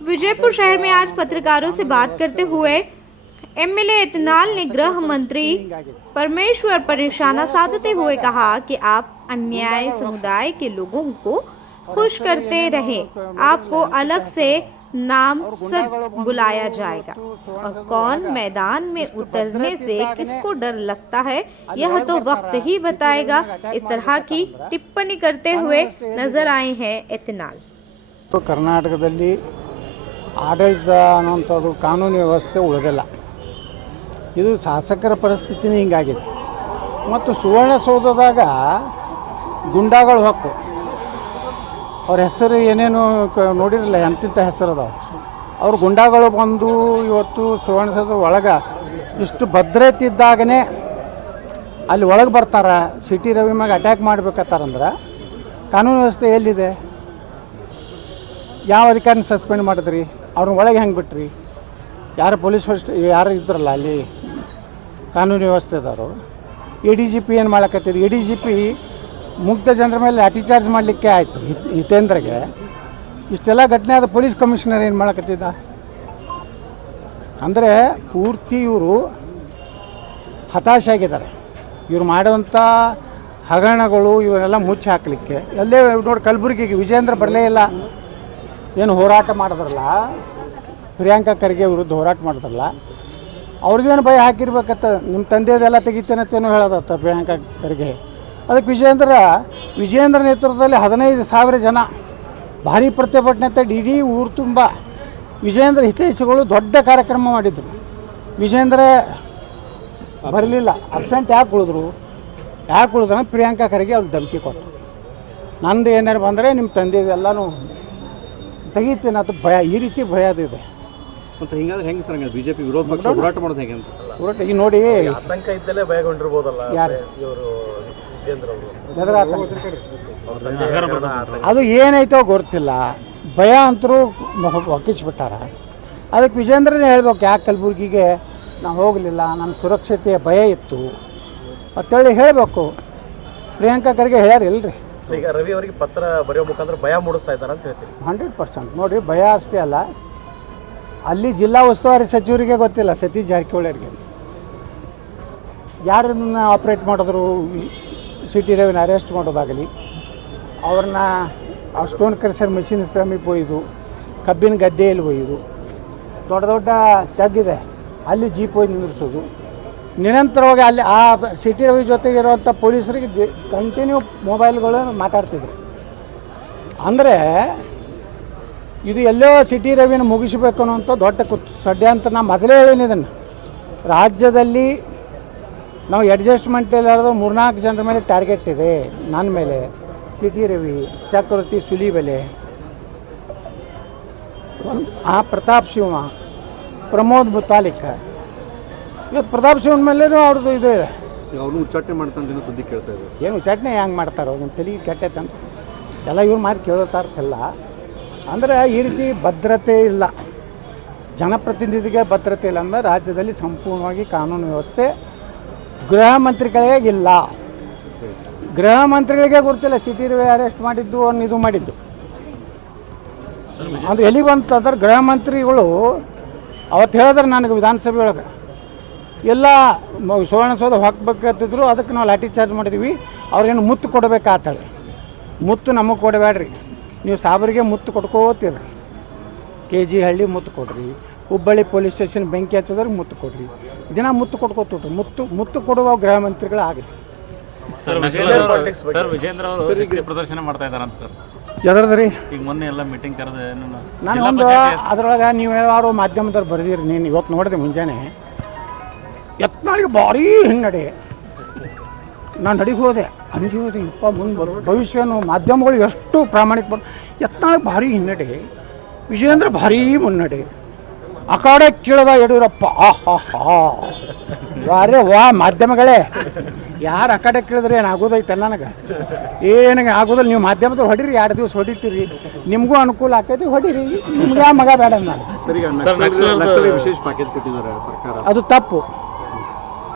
विजयपुर शहर में आज पत्रकारों से बात करते हुए एमएलए इतनाल ने गृह मंत्री परमेश्वर पर निशाना साधते हुए कहा कि आप अन्याय समुदाय के लोगों को खुश करते रहे, आपको अलग से नाम सद बुलाया जाएगा और कौन मैदान में उतरने से किसको डर लगता है यह तो वक्त ही बताएगा। इस तरह की टिप्पणी करते हुए नजर आए हैं इतनाल। ಕರ್ನಾಟಕದಲ್ಲಿ ಆಡಳಿತ ಅನ್ನುವಂಥದ್ದು ಕಾನೂನು ವ್ಯವಸ್ಥೆ ಉಳಿದಿಲ್ಲ. ಇದು ಶಾಸಕರ ಪರಿಸ್ಥಿತಿನೇ ಹಿಂಗಾಗಿದೆ. ಮತ್ತು ಸುವರ್ಣಸೌಧದಾಗ ಗುಂಡಾಗಳು ಹೊಕ್ಕು ಅವ್ರ ಹೆಸರು ಏನೇನು ನೋಡಿರಲಿಲ್ಲ, ಎಂತಿಂಥ ಹೆಸರು ಅದಾವೆ. ಅವ್ರು ಗುಂಡಾಗಳು ಬಂದು ಇವತ್ತು ಸುವರ್ಣಸೌಧ ಒಳಗೆ ಇಷ್ಟು ಭದ್ರತೆ ಇದ್ದಾಗನೇ ಅಲ್ಲಿ ಒಳಗೆ ಬರ್ತಾರೆ. ಸಿಟಿ ರವಿ ಮ್ಯಾಗ ಅಟ್ಯಾಕ್ ಮಾಡ್ಬೇಕತ್ತಾರಂದ್ರೆ ಕಾನೂನು ವ್ಯವಸ್ಥೆ ಎಲ್ಲಿದೆ? ಯಾವ ಅಧಿಕಾರಿನ ಸಸ್ಪೆಂಡ್ ಮಾಡಿದ್ರಿ? ಅವ್ರನ್ನ ಒಳಗೆ ಹೆಂಗೆ ಬಿಟ್ರಿ? ಯಾರು ಪೊಲೀಸ್ ಫಸ್ಟ್ ಯಾರು ಇದ್ರಲ್ಲ ಅಲ್ಲಿ ಕಾನೂನು ವ್ಯವಸ್ಥೆದವರು, ಎ ಡಿ ಜಿ ಪಿ ಏನು ಮಾಡಕತ್ತಿದ್ರು? ಎ ಡಿ ಜಿ ಪಿ ಮುಗ್ಧ ಜನರ ಮೇಲೆ ಲಾಠಿ ಚಾರ್ಜ್ ಮಾಡಲಿಕ್ಕೆ ಆಯಿತು ಹಿತೇಂದ್ರಗೆ. ಇಷ್ಟೆಲ್ಲ ಘಟನೆ ಆದ ಪೊಲೀಸ್ ಕಮಿಷನರ್ ಏನು ಮಾಡಕತ್ತಿದ್ದ? ಅಂದರೆ ಪೂರ್ತಿ ಇವರು ಹತಾಶೆ ಆಗಿದ್ದಾರೆ. ಇವ್ರು ಮಾಡುವಂಥ ಹಗರಣಗಳು ಇವನ್ನೆಲ್ಲ ಮುಚ್ಚಿ ಹಾಕಲಿಕ್ಕೆ. ಎಲ್ಲೇ ನೋಡಿ ಕಲಬುರಗಿಗೆ ವಿಜೇಂದ್ರ ಬರಲೇ ಇಲ್ಲ. ಏನು ಹೋರಾಟ ಮಾಡಿದ್ರಲ್ಲ, ಪ್ರಿಯಾಂಕಾ ಖರ್ಗೆ ವಿರುದ್ಧ ಹೋರಾಟ ಮಾಡಿದ್ರಲ್ಲ, ಅವ್ರಿಗೇನು ಭಯ ಹಾಕಿರ್ಬೇಕತ್ತ. ನಿಮ್ಮ ತಂದೆದೆಲ್ಲ ತೆಗಿತೇನತ್ತೇನೋ ಹೇಳೋದತ್ತ ಪ್ರಿಯಾಂಕಾ ಖರ್ಗೆ. ಅದಕ್ಕೆ ವಿಜೇಂದ್ರ ನೇತೃತ್ವದಲ್ಲಿ 15,000 ಜನ ಭಾರಿ ಪ್ರತಿಭಟನೆ ತಡಿ ಇಡೀ ಊರು ತುಂಬ ವಿಜೇಂದ್ರ ಹಿತೈಷಿಗಳು ದೊಡ್ಡ ಕಾರ್ಯಕ್ರಮ ಮಾಡಿದರು. ವಿಜೇಂದ್ರ ಬರಲಿಲ್ಲ, ಅಬ್ಸೆಂಟ್ ಯಾಕೆ ಉಳಿದ್ರೆ ಪ್ರಿಯಾಂಕಾ ಖರ್ಗೆ ಅವ್ರಿಗೆ ಧಮಕಿ ಕೊಟ್ಟರು. ನಂದು ಏನಾರು ಬಂದರೆ ನಿಮ್ಮ ತಂದೆದೆಲ್ಲನೂ ತೆಗಿತೀನಿ ಅಂತ ಭಯ, ಈ ರೀತಿ ಭಯ ಅದಿದೆ. ಮತ್ತು ಹಿಂಗಾದ್ರೆ ಹೆಂಗೆ ಸರ್? ಹಂಗೆ ಬಿಜೆಪಿ ವಿರೋಧ ಪಕ್ಷ ಹೋರಾಟ ಮಾಡೋದು ಹೇಗೆ ಅಂತ? ಹೋರಾಟ ಈಗ ನೋಡಿ, ಆತಂಕ ಇದ್ದಲ್ಲೇ ಭಯಗೊಂಡಿರ್ಬೋದಲ್ಲ ಯಾರು ಇವರು ವಿಜೇಂದ್ರ ಅವರು. ಅದು ಏನೈತೋ ಗೊತ್ತಿಲ್ಲ, ಭಯ ಅಂತರೂ ಹೊಕ್ಕಿಸ್ಬಿಟ್ಟಾರ. ಅದಕ್ಕೆ ವಿಜೇಂದ್ರನೇ ಹೇಳ್ಬೇಕು, ಯಾಕೆ ಕಲಬುರ್ಗಿಗೆ ನಾವು ಹೋಗಲಿಲ್ಲ, ನಮ್ಮ ಸುರಕ್ಷತೆಯ ಭಯ ಇತ್ತು ಅಂತೇಳಿ ಹೇಳಬೇಕು. ಪ್ರಿಯಾಂಕಾ ಖರ್ಗೆ ಹೇಳ್ಯಾರ ಇಲ್ರಿ. ಈಗ ರವಿ ಅವರಿಗೆ ಪತ್ರ ಬರೆಯೋ ಮುಖಾಂತರ ಭಯ ಮೂಡಿಸ್ತಾ ಇದ್ದಾರೆ ಅಂತ ಹೇಳ್ತೀವಿ. 100% ನೋಡಿರಿ, ಭಯ ಅಷ್ಟೇ ಅಲ್ಲ, ಅಲ್ಲಿ ಜಿಲ್ಲಾ ಉಸ್ತುವಾರಿ ಸಚಿವರಿಗೆ ಗೊತ್ತಿಲ್ಲ, ಸತೀಶ್ ಜಾರಕಿಹೊಳಿಯವರಿಗೆ ಯಾರನ್ನ ಆಪ್ರೇಟ್ ಮಾಡಿದ್ರು. ಸಿಟಿ ರವಿನ ಅರೆಸ್ಟ್ ಮಾಡೋದಾಗಲಿ, ಅವ್ರನ್ನ ಸ್ಟೋನ್ ಕ್ರಷರ್ ಮಿಷಿನ್ ಸಮೀಪ ಒಯ್ದು ಕಬ್ಬಿನ ಗದ್ದೆಯಲ್ಲಿ ಒಯ್ದು ದೊಡ್ಡ ದೊಡ್ಡ ತೆಗ್ಗಿದೆ ಅಲ್ಲಿ ಜೀಪ್ ಒಯ್ದು ನಿಂದಿರಿಸೋದು. ನಿರಂತರವಾಗಿ ಅಲ್ಲಿ ಆ ಸಿಟಿ ರವಿ ಜೊತೆಗಿರುವಂಥ ಪೊಲೀಸರಿಗೆ ಕಂಟಿನ್ಯೂ ಮೊಬೈಲ್ಗಳನ್ನು ಮಾತಾಡ್ತಿದ್ರು. ಅಂದರೆ ಇದು ಎಲ್ಲೋ ಸಿಟಿ ರವಿನ ಮುಗಿಸಬೇಕು ಅನ್ನೋಂಥ ದೊಡ್ಡ ಷಡ್ಯಂತ್ರ. ನಾ ಮೊದಲೇ ಹೇಳೀನಿ ಇದನ್ನು. ರಾಜ್ಯದಲ್ಲಿ ನಾವು ಅಡ್ಜಸ್ಟ್ಮೆಂಟ್ ಇಲ್ಲಾರ್ದು 3-4 ಜನರ ಮೇಲೆ ಟಾರ್ಗೆಟ್ ಇದೆ. ನನ್ನ ಮೇಲೆ, ಸಿಟಿ ರವಿ, ಚಕ್ರವರ್ತಿ ಸುಲಿಬೆಲೆ, ಪ್ರತಾಪ್ ಶಿವ, ಪ್ರಮೋದ್ ಮುತಾಲಿಕ್. ಇವತ್ತು ಪ್ರತಾಪ್ ಶಿವನ ಮೇಲೇನೂ ಅವ್ರದ್ದು ಇದು ಇದೆ. ಅವನು ಉಚ್ಚಾಟನೆ ಮಾಡ್ತಾನೆ ಸುದ್ದಿ ಕೇಳ್ತಾ ಇದ್ದಾರೆ. ಏನು ಉಚ್ಚಾಟನೆ ಹೆಂಗೆ ಮಾಡ್ತಾರೋ ನಿಮ್ಮ ತೆಲಿಗೆ ಕೆಟ್ಟೈತಂತ ಎಲ್ಲ ಇವ್ರು ಮಾತು ಕೇಳೋತಾರ್ತಿಲ್ಲ. ಅಂದರೆ ಈ ರೀತಿ ಭದ್ರತೆ ಇಲ್ಲ, ಜನಪ್ರತಿನಿಧಿಗೆ ಭದ್ರತೆ ಇಲ್ಲ ಅಂದರೆ ರಾಜ್ಯದಲ್ಲಿ ಸಂಪೂರ್ಣವಾಗಿ ಕಾನೂನು ವ್ಯವಸ್ಥೆ ಗೃಹ ಮಂತ್ರಿಗಳಿಗೆ ಇಲ್ಲ. ಗೃಹ ಮಂತ್ರಿಗಳಿಗೆ ಗೊತ್ತಿಲ್ಲ ಸಿಟಿ ರವಿ ಅರೆಸ್ಟ್ ಮಾಡಿದ್ದು ಅವ್ನು ಇದು ಮಾಡಿದ್ದು. ಅದು ಎಲ್ಲಿ ಬಂತಂದ್ರೆ ಗೃಹ ಮಂತ್ರಿಗಳು ಅವತ್ತು ಹೇಳಿದ್ರೆ ನನಗೆ ವಿಧಾನಸಭೆ ಒಳಗೆ ಎಲ್ಲ ಸುವರ್ಣಸೌಧ ಹಾಕ್ಬೇಕಂತಿದ್ರು. ಅದಕ್ಕೆ ನಾವು ಲಾಠಿ ಚಾರ್ಜ್ ಮಾಡಿದ್ವಿ. ಅವ್ರಿಗೇನು ಮುತ್ತು ಕೊಡಬೇಕಾಗ್ತದೆ. ಮುತ್ತು ನಮಗೆ ಕೊಡಬೇಡ್ರಿ, ನೀವು ಸಾಬರಿಗೆ ಮುತ್ತು ಕೊಡ್ಕೋತೀರಿ. KG ಹಳ್ಳಿ ಮುತ್ತು ಕೊಡ್ರಿ, ಹುಬ್ಬಳ್ಳಿ ಪೊಲೀಸ್ ಸ್ಟೇಷನ್ ಬೆಂಕಿ ಹಚ್ಚೋದ್ರಿಗೆ ಮುತ್ತು ಕೊಡ್ರಿ, ದಿನ ಮುತ್ತು ಕೊಡ್ಕೋತೀವಿ. ಮುತ್ತು ಕೊಡುವ ಗೃಹ ಮಂತ್ರಿಗಳು ಆಗಲಿ. ಸರ್ ವಿಜೇಂದ್ರ ಅವರು ಪ್ರದರ್ಶನ ಮಾಡ್ತಾ ಇದ್ದಾರಂತ ಸರ್. ಎದ್ರದ್ರಿ? ಈಗ ಮೊನ್ನೆ ಎಲ್ಲ ಮೀಟಿಂಗ್ ಕರೆದು ನಾನು ಒಂದು ಅದ್ರೊಳಗೆ ನೀವು ಯಾರು ಮಾಧ್ಯಮದವ್ರು ಬರೆದಿರಿ. ನೀನು ಇವತ್ತು ನೋಡಿದೆ ಮುಂಜಾನೆ ಯತ್ನಾಳಿಗೆ ಭಾರೀ ಹಿನ್ನಡೆ. ನಾನು ನಡಿಗೆ ಹೋದೆ, ಅಂಜಿ ಹೋದೆ, ಇಪ್ಪ ಮುಂದೆ ಭವಿಷ್ಯನು ಮಾಧ್ಯಮಗಳು ಎಷ್ಟು ಪ್ರಾಮಾಣಿಕ. ಯತ್ನಾಳಿಗೆ ಭಾರೀ ಹಿನ್ನಡೆ, ವಿಜೇಂದ್ರ ಭಾರೀ ಮುನ್ನಡೆ. ಆ ಕಡೆ ಕೇಳದ ಯಡಿಯೂರಪ್ಪ, ವಾ ಮಾಧ್ಯಮಗಳೇ, ಯಾರು ಆ ಕಡೆ ಕೇಳಿದ್ರೆ ಏನಾಗೋದೈತೆ? ನನಗೆ ಏನಿಗೆ ಆಗೋದಿಲ್ಲ. ನೀವು ಮಾಧ್ಯಮದವ್ರು ಹೊಡೀರಿ, 2 ದಿವಸ ಹೊಡಿತೀರಿ, ನಿಮಗೂ ಅನುಕೂಲ ಆಗ್ತೈತಿ, ಹೊಡೀರಿ. ನಿಮ್ಗೆ ಯಾವ ಮಗ ಬೇಡ ನಾನು. ವಿಶೇಷ ಪ್ಯಾಕೇಜ್ ಕೊಟ್ಟಿದ್ದಾರೆ ಸರ್ಕಾರ, ಅದು ತಪ್ಪು.